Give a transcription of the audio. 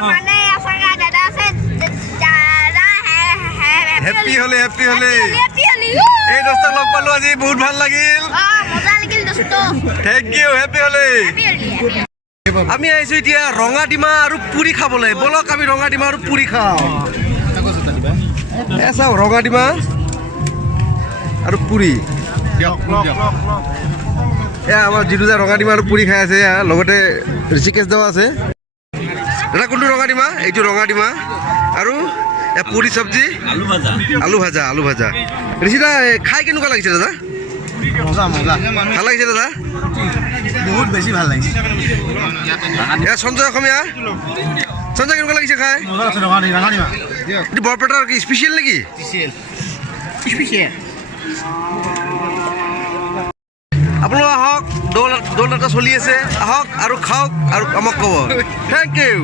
মানে আপোনাৰ দাদা আছে দাদা হেপী হলে হেপী হলি এই দোস্তক লগ পালো আজি বহুত ভাল লাগিল মজা লাগিল দোস্ত থেংক ইউ হেপী হলে হেপী হলি আমি আহিছো এতিয়া ৰঙা ডিমা আৰু পুৰি খাবলৈ বলক আমি ৰঙা ডিমা আৰু পুৰি খাওঁ চাওঁ ৰঙা ডিমা আৰু পুৰি এয়া আমাৰ যিটো যে ৰঙা ডিমা আৰু পুৰি খাই আছে লগতে ঋষিকেশ দাও আছে দাদা কোনটো ৰঙা ডিমা এইটো ৰঙা ডিমা আৰু পুৰি চব্জি আলু ভাজা ঋষিদা খাই কেনেকুৱা লাগিছে দাদা মজা মজা ভাল লাগিছে দাদা বহুত বেছি ভাল লাগিছে এয়া সঞ্জয় অসমীয়া সঞ্জয় কেনেকুৱা লাগিছে খাই এইটো বৰপেটাৰ কি স্পেচিয়েল নেকি আপোনালোক আহক দৌল এটা চলি আছে আহক আৰু খাওক আৰু আমাক ক'ব থেংক ইউ